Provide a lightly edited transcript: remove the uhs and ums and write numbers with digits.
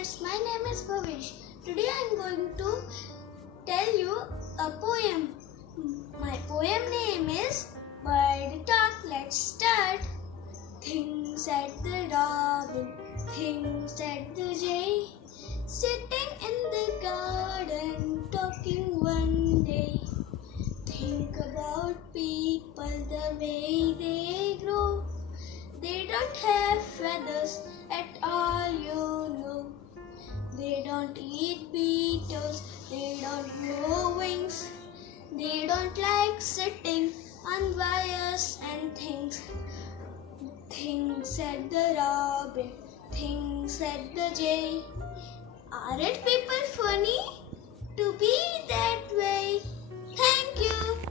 listeners, my name is Bhavish. Today I am going to tell you a poem. My poem name is Bird Talk. Let's start. Things said the robin, things said the jay, sitting in the garden talking one day. Think about people the way they grow. They don't have feathers at all, you know. They don't eat beetles, they don't grow wings. They don't like sitting on wires and things. Things said the robin, things said the jay. Aren't people funny to be that way? Thank you.